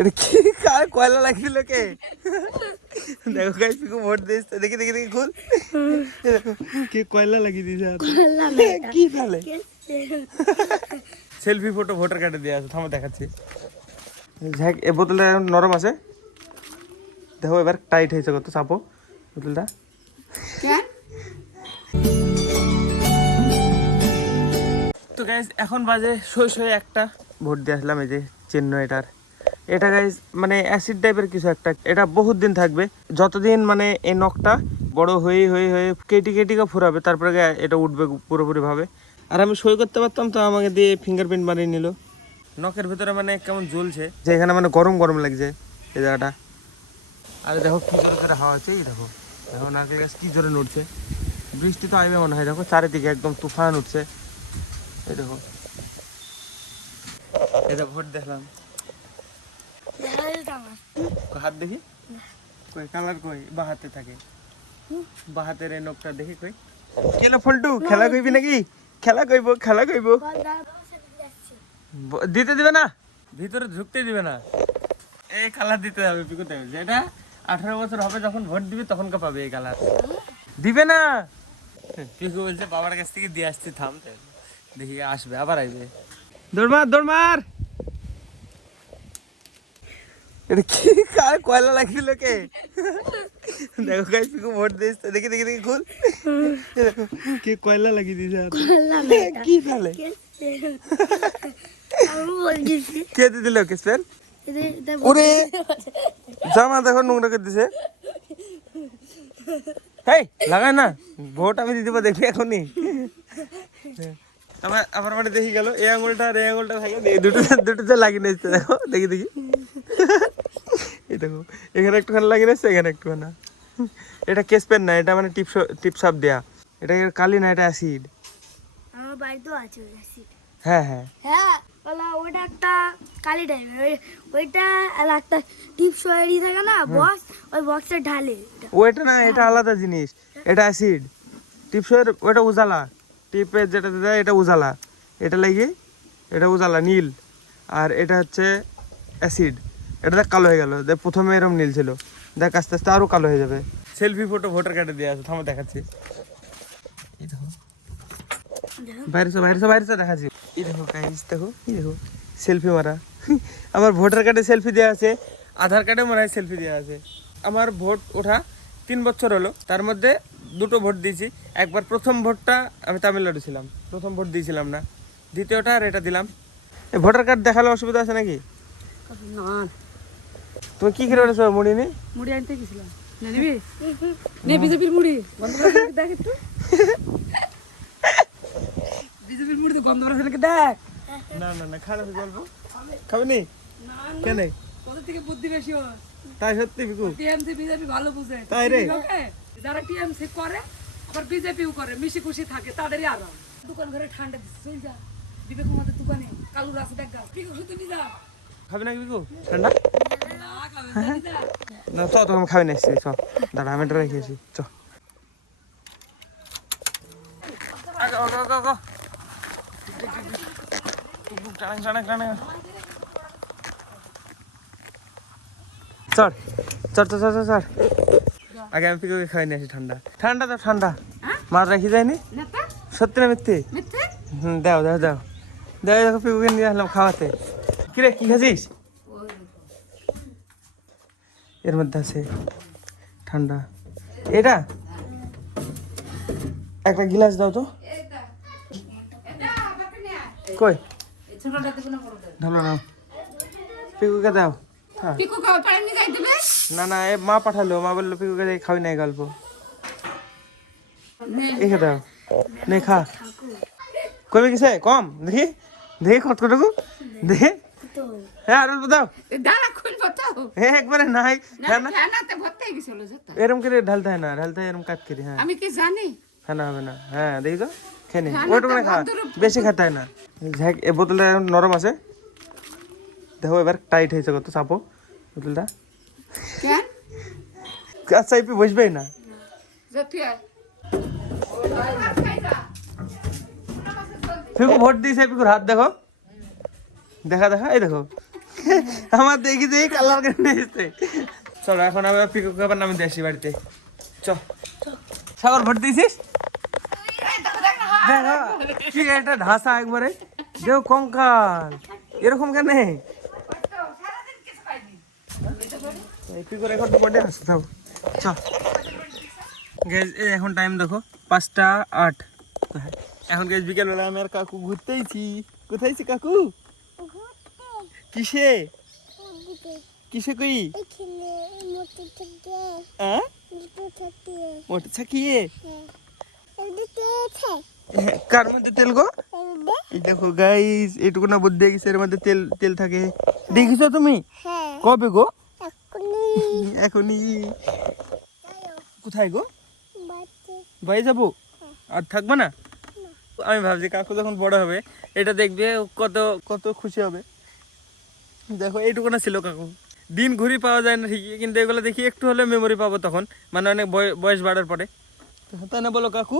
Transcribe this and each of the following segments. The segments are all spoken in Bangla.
এটা কি কার কয়লা লাগিয়েছিল কে? দেখো গাইস পিকু ভোট দিয়েছে, দেখি দেখি দেখি খুল। দেখো কে কয়লা লাগিয়ে দিয়েছে হাতে। কি ফেলে সেলফি ফটো ভোটার কার্ডে দেওয়া আছে, থামো দেখাচ্ছি। ঝাঁক এ বোতলটা নরম আছে, দেখো এবার টাইট হয়েছে কত, চাপো বোতলটা। তো গাইজ এখন বাজে শোয় একটা, ভোট দিয়ে আসলাম। এই যে চিহ্ন এটার, এটা গাইজ মানে অ্যাসিড টাইপের কিছু একটা, এটা বহুত দিন থাকবে, যতদিন মানে এই নখটা বড় হয়ে হয়ে হয়ে কেটি কেটিকে ফুরাবে, তারপরে এটা উঠবে পুরোপুরি ভাবে। আর আমি সই করতে পারতাম, তো আমাকে দিয়ে ফিঙ্গারপ্রিন্ট বানিয়ে নিল। নখের ভিতরে মানে কেমন জ্বলছে, যে এখানে মানে গরম গরম লাগছে এই জায়গাটা। আর দেখো কি জোরে হাওয়া আছে, এই দেখো দেখো নারকেল গাছ কি জোরে নড়ছে। বৃষ্টি তো আসবে মনে হয়, দেখো চারিদিকে একদম তুফান উঠছে। এই দেখো এটা ভোট দেখলাম, হাত দেখি কই কালার, কই বা হাতে থাকে, বা হাতের এই নখটা দেখি কই। কেন ফল্টু খেলা কইবি নাকি? খেলা কইব, খেলা কইব, দিতে দিবে না, ভিতরে ঢুকতে দিবে না। এই কালার দিতে হবে পিকুতে, যেটা 18 বছর হবে যখন ভোট দিবি তখনকে পাবে এই কালার। দিবে না, পিকু বলছে বাবার কাছ থেকে দিয়ে আসছি, থামতে দেখি আসবে, আবার আসবে। দৌড়মার দৌড়মার, এটা কি কার কয়লা লাগিয়েছিল কে? দেখো গাইস পিকু ভোট দিয়েছে, দেখি দেখি দেখি খুল। দেখো কে কয়লা লাগিয়ে দিয়েছে হাতে। কি ফেলে কে দিয়ে দিল কে স্পেন? ওরে জামা দেখো নোংরা করে দিছে। হেই লাগায় না, ভোট আমি দিতে পারি, দেখবি এখনই। আমার মানে দেখি গেল এই আঙুলটা আর এই আঙুলটা থাকে, দুটোতে লাগিয়ে নিচ্ছে, দেখো দেখি দেখি। এই দেখো এখানে একটুখানি লাগিয়ে নিচ্ছে, এখানে একটুখানি। এটা কেস পেন না, এটা মানে টিপসাপ দেয়া, এটা কালি না, এটা অ্যাসিড। আমার বাড়িতেও আছে অ্যাসিড। হ্যাঁ হ্যাঁ হ্যাঁ ওইটা একটা কালি টাইপের, ওইটা আর একটা টিপ সয়েরি থাকে না বক্স, ওই বক্সের ঢালে ওইটা না, এটা আলাদা জিনিস, এটা অ্যাসিড। টিপসের ওইটা উজালা, টিপের যেটা দেয় এটা উজালা, এটা লাগিয়ে এটা উজালা নীল, আর এটা হচ্ছে অ্যাসিড। এটা দেখ কালো হয়ে গেল, দেখ প্রথমে এরকম নীল ছিল, দেখ আস্তে আস্তে আরও কালো হয়ে যাবে। সেলফি ফটো ভোটার কার্ডে দেওয়া আছে, থামো দেখাচ্ছি। এই দেখো বাইরে দেখাচ্ছি। এই দেখো গাইস, দেখো এই দেখো সেলফি মারা। আমার ভোটার কার্ডে সেলফি দেওয়া আছে, আধার কার্ডে মনে হয় সেলফি দেওয়া আছে। আমার ভোট ওঠা 3 বছর হলো, তার মধ্যে 2টো ভোট দিয়েছি। একবার প্রথম ভোটটা আমি তামিলনাড়ু ছিলাম, প্রথম ভোট দিয়েছিলাম না, দ্বিতীয়টা আর এটা দিলাম। এই ভোটার কার্ড দেখালে অসুবিধা আছে নাকি? না তুমি কি করে বেড়েছো? মুড়ি নি মুড়ি আনতে গেছিলাম, না নিবি নে বিজেপির মুড়ি বন্ধ করে দেখ একটু। বিজেপির মুড়ি তো গন্ধ করে দেখ। না না না খারাপ গল্প খাবে নি কেন? তোদের থেকে বুদ্ধি বেশি হয় তাই সত্যি বিকু, টিএমসি বিজেপি ভালো বুঝে। তাই রে, যারা টিএমসি করে আবার বিজেপিও করে, মিশি খুশি থাকে, তাদেরই আরাম। দোকান ঘরে ঠান্ডা দিচ্ছে, চল যা বিবেক আমাদের দোকানে কালু রাস্তা দেখ গা, ঠিক আছে তুমি যা। খাবে নাকি বিকু ঠান্ডা? না খাবে যা না চ, তো আমি খাবে না এসছি, চ দাঁড়া আমি এটা রেখেছি, চ চল চল চল চল চল। আগে আমি পিকুকে খাই নিয়ে আসি ঠান্ডা, ঠান্ডা তো ঠান্ডা মাছ রাখি যায়নি, সত্যি না মিথ্যে? দাও দাও দাও দাও, দেখো পিকুকে নিয়ে আসলাম খাওয়াতে। কিরে কি খাচ্ছিস? এর মধ্যে আছে ঠান্ডা, এটা একটা গিলাস দাও তো, কই ঢালো নাও, পিকুকে দাও। না না এ মা পাঠালো, মা বললো পিকুকে দিয়ে খাওয়াই নাই গল্প, এখে দাও নে খা। কবে কিসে কম দেখি দেখি কতটুকু দেখি, হ্যাঁ আর অল্প দাও, হ্যাঁ একবারে নাই, এরম করে ঢালতে হয় না, ঢালতে হয় এরম কাট করি। হ্যাঁ আমি কি জানি, হ্যাঁ না হবে না, হ্যাঁ দেখি তো খেয়ে নে, ওইটুকু খা, বেশি খেতে হয় না। ঝাঁক এ বোতলটা নরম আছে, দেখো এবার টাইট হয়েছে কত, চাপো বোতলটা। আচ্ছা ইপি বসবেই না, পিকু ভোট দিয়েছে, পিকুর হাত দেখো, দেখা দেখা এই দেখো আমার দেখি যে কালার কেটে এসছে। চলো এখন আমি পিকু খাবার নামে দেশি বাড়িতে। চল সাগর ভোট দিয়েছিস? দেখো কি একটা ঢাসা একবারে, দেও কঙ্কাল এরকম কেন? পিকুর এখন বডে হাসতে থাকো। চল গ্যাস, এখন টাইম দেখো 5টা 8। এখন গ্যাস বিকেলবেলা আমি আর কাকু ঘুরতেইছি। কোথায়ছি কাকু? কিসে কিসে কই? মোটর ছাকিয়ে কার মধ্যে তেল গো? এই দেখো গাইস, এটুকু না বুদ্ধি গেছে, এর মধ্যে তেল তেল থাকে। দেখিছো তুমি? কবে গো? এখনই। কোথায় গো? বাড়ি যাবো? আর থাকবো না? আমি ভাবছি কাকু যখন বড় হবে এটা দেখবে কত কত খুশি হবে। দেখো এইটুকু না ছিল কাকু। দিন ঘুরি পাওয়া যায় না ঠিকই, কিন্তু এগুলো দেখি একটু হলে মেমোরি পাবো তখন, মানে অনেক বয়স বাড়ার পরে। তাই না বলো কাকু?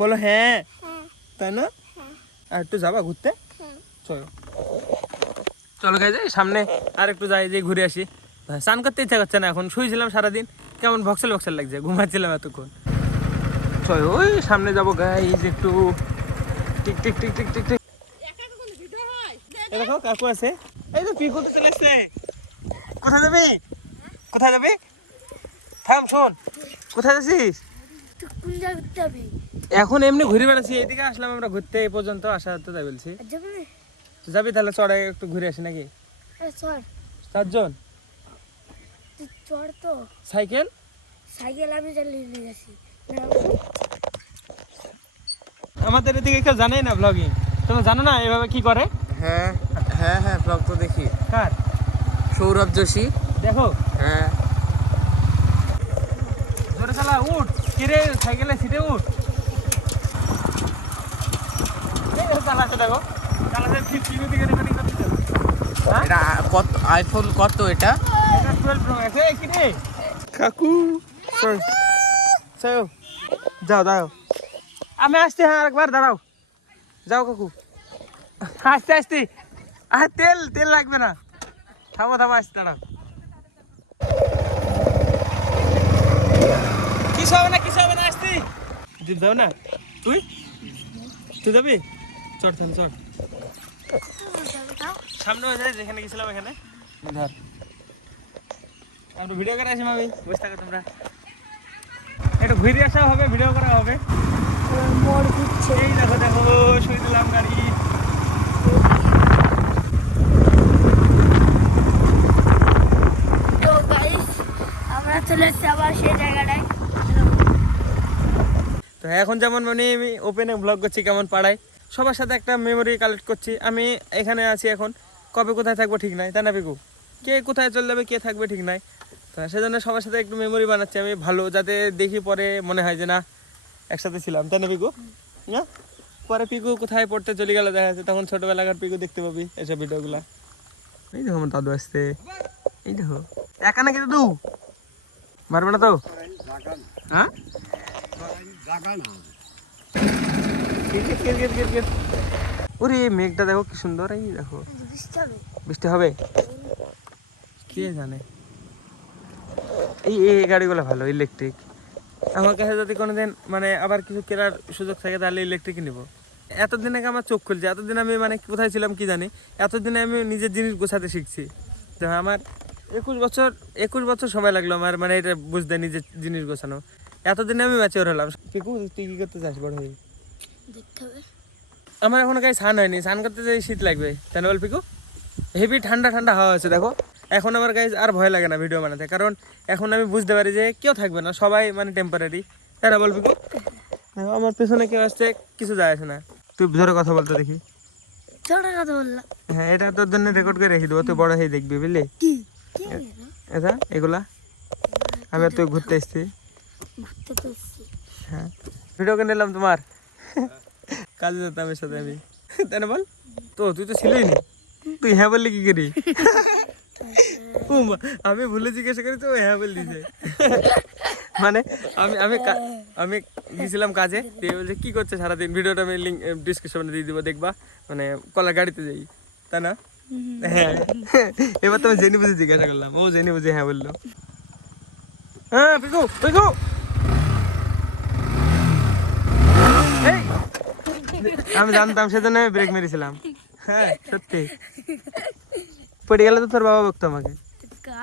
বলো হ্যাঁ, তাই না? আর একটু যাবা ঘুরতে? চলো চলো গাইজ, সামনে আর একটু যাই, যে ঘুরে আসি। স্নান করতে ইচ্ছা করছে না এখন, শুয়েছিলাম সারাদিন, কেমন ভক্সেল ভক্সেল লাগছে, ঘুমাচ্ছিলাম এতক্ষণ। চলো ওই সামনে যাবো গাইজ একটু। Tick tick tick tick tick tick. দেখো কাকু আছে, এই তো পিকু তো চলে আসছে। কোথায় যাবি? কোথায় যাবি? থাম শোন, কোথায় যাচ্ছিস? এখন এমনি ঘুরে বেড়াচ্ছি, এদিকে আসলাম আমরা ঘুরতে, এই পর্যন্ত আসা তো তাই বলছি। যাবি তাহলে চড়াই একটু ঘুরে আসি নাকি? 4 জন সাইকেল আমি চালিয়ে নিয়ে যাচ্ছি। আমাদের এদিকে কেউ জানেই না ব্লগিং, তোমরা জানো না এভাবে কি করে? হ্যাঁ হ্যাঁ হ্যাঁ, ব্লগ তো দেখি। কার? সৌরভ যোশী। দেখো হ্যাঁ, জোরে চালা, উঠ কিরে সাইকেলে সিটে উঠ। এই দেখো চালাচ্ছে, দেখো চালাচ্ছে, ফিফটি দিকে রেকর্ডিং করতেছে। এটা কত আইফোন কত এটা? এটা 12 প্রো ম্যাক্স। এই কিরে কাকু, চলো যাও দাও, আমি আসছি। হ্যাঁ আরেকবার দাঁড়াও, যাও কাকু, আসতে আসতে। আর তেল তেল লাগবে না, থামো থামো, আসতে দাঁড়াও। কিছু হবে না, কিছু হবে না, আসতে। জিপ যাও না তুই? তুই যাবি? চল থাম, চল সামনে হয়ে যায় যেখানে গেছিলাম এখানে ধর। আমরা ভিডিও করে আসি মামি, বসে থাকো তোমরা। একটু ঘুরে আসা হবে, ভিডিও করা হবে। মোড় ঘুরছে। এই দেখো দেখো, শুয়ে দিলাম গাড়ি। তো গাইস, আমরা চলে এসেছি আবার সেই জায়গাটায়। তো এখন যেমন মানে আমি ওপেনে ব্লগ করছি কেমন পাড়ায়, সবার সাথে একটা মেমোরি কালেক্ট করছি। আমি এখানে আছি এখন, কবে কোথায় থাকবো ঠিক নাই, তাই না পিকু? কে কোথায় চলে যাবে, কে থাকবে ঠিক নাই। তো সেজন্য সবার সাথে একটু মেমোরি বানাচ্ছি আমি, ভালো যাতে দেখি পরে মনে হয় যে না একসাথে ছিলাম, তাই না পিকু? হ্যাঁ, পরে পিকু কোথায় পড়তে চলে গেলে দেখা যাচ্ছে, তখন ছোটবেলাকার পিকু দেখতে পাবি এসব ভিডিওগুলা। এই দেখো আমার দাদু আসছে, এই দেখো। একা নাকি দাদু? মারবে না তো? হ্যাঁ ওরে মেঘটা দেখো কি সুন্দর, এই দেখো বৃষ্টি হবে কে জানে। এই এই গাড়িগুলো ভালো, ইলেকট্রিক। আমার কাছে যদি কোনোদিন মানে আবার কিছু কেনার সুযোগ থাকে তাহলে ইলেকট্রিক নিব। এতদিন আগে আমার চোখ খুলছে, এতদিন আমি মানে কোথায় ছিলাম কি জানি, এতদিনে আমি নিজের জিনিস গোছাতে শিখছি। তো আমার 21 বছর সময় লাগলো আমার মানে এটা বুঝতে, নিজের জিনিস গোছানো। এতদিনে আমি ম্যাচিওর হলাম। পিকু তুই কি করতে চাস বড় হয়ে? দেখতে হবে। আমার এখনো গায়ে স্নান হয়নি, স্নান করতে যাই শীত লাগবে, তাই না বল পিকু? হেভি ঠান্ডা ঠান্ডা হাওয়া আছে দেখো। এখন আমার গাইজ আর ভয় লাগে না ভিডিও বানাতে, কারণ এখন আমি বুঝতে পারি যে কেউ থাকবে না, সবাই মানে টেম্পারারি, তাই না বল পিকু? দেখো আমার পেছনে কেউ আসছে, কিছু যায় আসে না। তুই ধরে কথা বলতে দেখি। ছোট কথা বললাম। হ্যাঁ, এটা তোর জন্য রেকর্ড করে রেখে দেবো, তুই বড় হয়ে দেখবি বুঝলি? কি এটা এগুলা আমি আর তুই ঘুরতে এসছি। ঘুরতে তো এসেছি। হ্যাঁ, ভিডিও করে নিলাম তোমার, কাজে যেতাম এর সাথে আমি, তাই না বল? তো তুই তো ছিলই না, তুই হ্যাঁ বললি কি করি? ও মা, আমি ভুলে জিজ্ঞাসা করি তো হ্যাঁ বল দিছে। মানে আমি আমি আমি গেছিলাম কাজে, দিয়ে বলছে কি করছে সারাদিন, ভিডিওটা আমি লিঙ্ক ডিসক্রিপশনে দিয়ে দিব, দেখবা। মানে কলা গাড়িতে যাই, তাই না? হ্যাঁ এবার তো আমি জেনে বুঝে জিজ্ঞাসা করলাম, ও জেনে বুঝে হ্যাঁ বললো। হ্যাঁ পিকু পিকু এই, আমি জানতাম সেজন্য আমি ব্রেক মেরেছিলাম। হ্যাঁ সত্যি, পড়ে গেলে তো তোর বাবা বকতো আমাকে।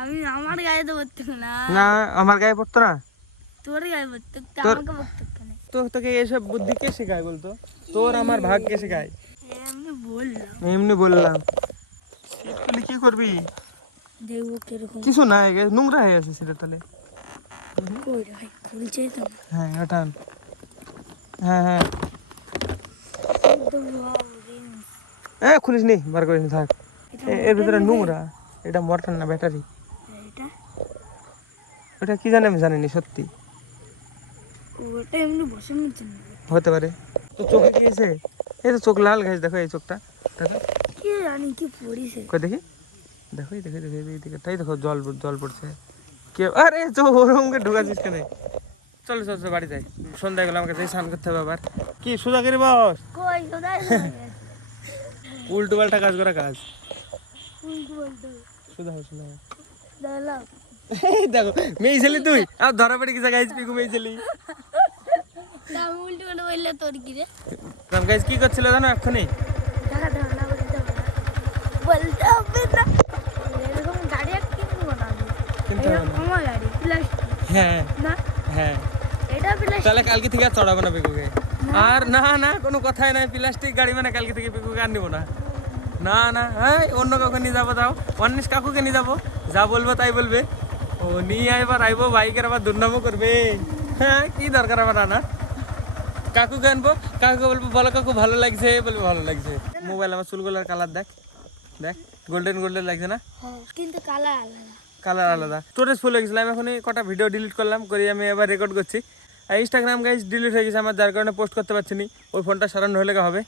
আমি আমার গায়ে তো বলতো না, না আমার গায়ে পড়তো না, তোর গায়ে বলতো, তোর- আমাকে বলতো কেন? তো তোকে এসব বুদ্ধি কে শেখায় বলতো? তোর আমার ভাগ কে শেখায়? এমনি বললাম, এমনি বললাম। তুই কি করবি? দেখবো কিরকম কিছু না, নোংরা হয়ে আছে সেটা তাহলে। কই রে ভাই, খুলছে তো হ্যাঁ ওঠান, হ্যাঁ হ্যাঁ একদম খুলিস নি, বার করিস নি, থাক। এর ভিতরে নোংরা, এটা মোটর না ব্যাটারি। এটা ওটা কি জানি, আমি জানিনি সত্যি, ওটা এমনি বসানোর জন্য। হতে পারে। তো চোখে কি হয়েছে? এই তো চোখ লাল গাছ, দেখো এই চোখটা, দেখো কি জানি কি পড়িছে। কই দেখি, দেখো এই দেখে দেখে এইদিকে, তাই দেখো জল জল পড়ছে। কে আরে চো ওরকম করে ঢুকাছিস কেন? চলো চলো চলো, বাড়ি যাই, সন্ধ্যা গেলে আমাকে যাই স্নান করতে হবে আবার। কি সোজা করে বস, কই কোথায় উল্টো পাল্টা কাজ করা কাজ। বলতো সোজা হো সোজা হো। দাঁড়াও, এই দেখো মেয়ে ছেলে, তুই আর ধরা পড়ে গেছে গাইজ, পিকু মেয়ে ছেলে। তা উল্টো করে বললে তোর কি রে? কারণ গাইজ কি করছিল জানো এক্ষুনি? টাকা দাও না, বলতে হবে না, এরকম গাড়ি আর কিনবো না আমি। কিনতে হবে না। আমার গাড়ি প্লাস্টিক হ্যাঁ না, হ্যাঁ, এটা প্লাস্টিক। তাহলে কালকে থেকে আর চড়াবো না পিকুকে। আর না না, কোনো কথাই নাই, প্লাস্টিক গাড়ি মানে কালকে থেকে পিকুকে আর নিবো না। না না, হ্যাঁ অন্য কাউকে নিয়ে যাবো, তাও অন্নিস কাকুকে নিয়ে যাবো, যা বলবো তাই বলবে। ও নিয়ে এবার আইবো, বাইকের আবার দুর্নামও করবে। হ্যাঁ কি দরকার আবার আনার? কাকুকে আনবো, কাকুকে বলবো বলো কাকু ভালো লাগছে, বলবো ভালো লাগছে। মোবাইল আমার চুলগুলোর কালার দেখ, দেখ গোল্ডেন গোল্ডেন লাগছে না? হ্যাঁ, কিন্তু কালার আলাদা। কালার আলাদা। স্টোরেজ ফুল হয়ে গেছিলাম, এখন কটা ভিডিও ডিলিট করলাম, করে আমি এবার রেকর্ড করছি। আর ইনস্টাগ্রাম গাইজ ডিলিট হয়ে গেছে আমার, যার কারণে পোস্ট করতে পারছি না। ওই ফোনটা সারানো হলে হবে।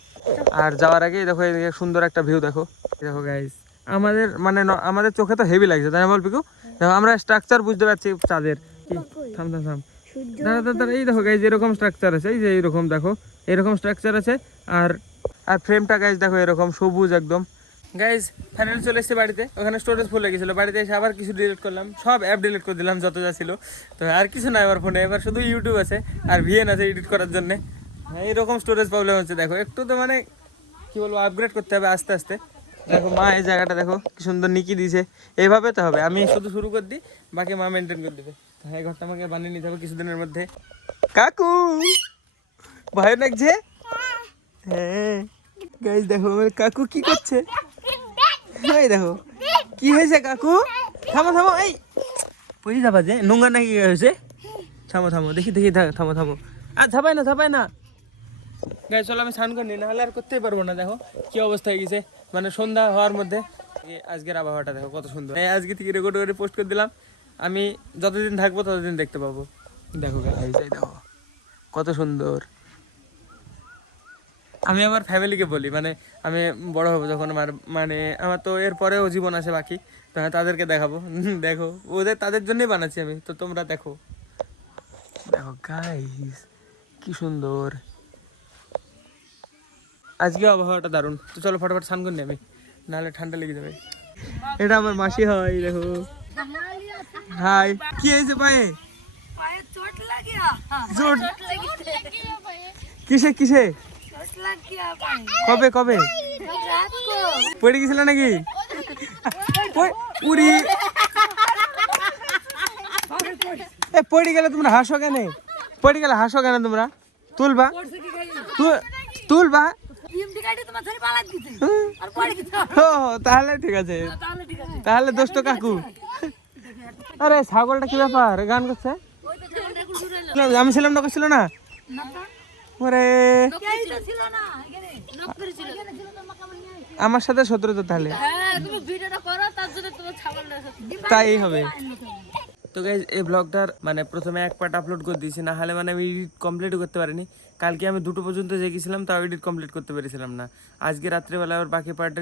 আর যাওয়ার আগে দেখো এদিকে সুন্দর একটা ভিউ দেখো, দেখো গাইজ আমাদের মানে আমাদের চোখে তো হেভি লাগছে, তাই না বল পিকু? দেখো আমরা স্ট্রাকচার বুঝতে পারছি চাঁদের। কি থাম থাম থাম, সূর্য দাঁড়া দাঁড়া, এই দেখো গাইজ এরকম স্ট্রাকচার আছে, এই যে এইরকম দেখো, এরকম স্ট্রাকচার আছে। আর আর ফ্রেমটা গাইজ দেখো এরকম সবুজ একদম। গাইজ ফাইনালি চলে এসেছি বাড়িতে, ওখানে স্টোরেজ ফুল হয়ে গেছিলো। বাড়িতে এসে আবার কিছু ডিলিট করলাম, সব অ্যাপ ডিলিট করে দিলাম যত যা ছিল। তো আর কিছু নাই আমার ফোনে, এবার শুধু ইউটিউব আছে আর ভিএন আছে এডিট করার জন্যে। এইরকম স্টোরেজ প্রবলেম হচ্ছে, দেখো একটু তো মানে কি বলবো, আপগ্রেড করতে হবে আস্তে আস্তে। দেখো মা এই জায়গাটা দেখো কি সুন্দর নিকি দিয়েছে, এইভাবে তো হবে। আমি শুধু শুরু করে দিই, বাকি মা মেনটেন করে দেবে। হ্যাঁ এই ঘরটা আমাকে বানিয়ে নিতে হবে কিছুদিনের মধ্যে। কাকু ভয় লাগছে? হ্যাঁ গাইজ দেখো আমার কাকু কি করছে, এই দেখো কি হয়েছে কাকু? থামো থামো, এই পড়ে যাবা যে, নোংরা নাকি হয়েছে? থামো থামো, দেখি দেখি থামো থামো, আর ঝাপাই না ঝাপাই না। গাইজ চলো আমি স্নান করি, না হলে আর করতেই পারবো না। দেখো কি অবস্থা হয়ে গেছে, মানে সন্ধ্যা হওয়ার মধ্যে। আজকের আবহাওয়াটা দেখো কত সুন্দর। আজকে থেকে রেকর্ড করে পোস্ট করে দিলাম, আমি যতদিন থাকবো ততদিন দেখতে পাবো। দেখো গাইজ এই দেখো কত সুন্দর। আমি আমার ফ্যামিলিকে বলি, মানে আমি বড় হবো যখন, আমার মানে আমার তো এর পরেও জীবন আছে বাকি, তো আমি তাদেরকে দেখাবো। দেখো ওদের, তাদের জন্যই বানাচ্ছি আমি, তো তোমরা দেখো। দেখো গাইস কি সুন্দর, আজকে আবহাওয়াটা দারুণ। তো চলো ফটাফট স্নান করি আমি, নাহলে ঠান্ডা লেগে যাবে। এটা আমার মাসি হয়, দেখো হাই। কি হয়েছে পায়ে? পায়ে চোট লাগিয়া, চোট কিসে কিসে? চোট লাগিয়া পায়ে। কবে কবে রাত কো পড়ে গেছিল নাকি? উড়ি এ পড়ে গেলে তোমরা হাসো কেন? পড়ে গেলে হাসো কেন তোমরা? তুলবা পড়ছে কি খাই? তুলবা। ইএমডি গাড়ি তোমার ধরে পালাত দিতে। আর পড়ে গেছে। ও তাহলে ঠিক আছে, তাহলে ঠিক আছে। তাহলে দোস্ত কাকু। আরে ছাগলটা কি ব্যাপার, গান করছে? ওই তো ঝান্ডা গুলো দূরে এলো। আমি ছিলাম না, করছিল না? না তো। ওরে কেই তো ছিল না এখানে। নক করেছিল। এখানে ছিল তো মাকামল নিয়ে। আমার সাথে শত্রুতা তাহলে হ্যাঁ, তুমি ভিডিওটা করো, তার জন্য তোমার ছাগলটা তাই হবে। তো গাইজ এই ব্লগটার মানে প্রথমে এক পার্ট আপলোড করে দিয়েছি, না হলে মানে আমি এডিট কমপ্লিটও করতে পারিনি। কালকে আমি 2টো পর্যন্ত গেছিলাম, তাও এডিট কমপ্লিট করতে পেরেছিলাম না। আজকে রাত্রেবেলা আবার বাকি পার্টে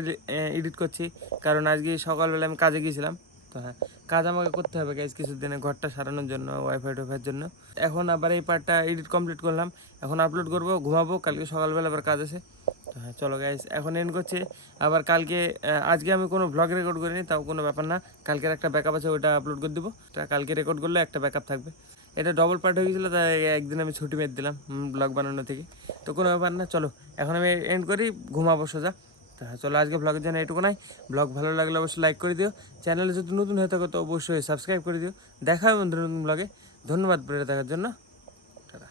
এডিট করছি, কারণ আজকে সকালবেলা আমি কাজে গিয়েছিলাম। তো হ্যাঁ কাজ আমাকে করতে হবে গাইজ কিছুদিনে, ঘরটা সারানোর জন্য, ওয়াইফাই টোয়াইফাইয়ের জন্য। এখন আবার এই পার্টটা এডিট কমপ্লিট করলাম, এখন আপলোড করবো, ঘুমাবো, কালকে সকালবেলা আবার কাজ আছে। তো হ্যাঁ চলো গাইস এখন এন্ড করছে। আবার কালকে আজকে আমি কোনো ব্লগ রেকর্ড করিনি, তাও কোনো ব্যাপার না, কালকের একটা ব্যাকআপ আছে ওটা আপলোড করে দেবো। তা কালকে রেকর্ড করলে একটা ব্যাকআপ থাকবে। এটা ডবল পার্ট হয়ে গেছিলো, তাই একদিন আমি ছুটি মেরে দিলাম ব্লগ বানানো থেকে। তো কোনো ব্যাপার না, চলো এখন আমি এন্ড করি, ঘুমাবো সোজা। তা হ্যাঁ চলো আজকে ব্লগের জন্য এইটুকু নাই। ব্লগ ভালো লাগলে অবশ্যই লাইক করে দিও, চ্যানেলে যদি নতুন হয়ে থাকো তো অবশ্যই সাবস্ক্রাইব করে দিও। দেখা হবে বন্ধুরা নতুন ব্লগে। ধন্যবাদ ভিডিও দেখার জন্য। টাটা।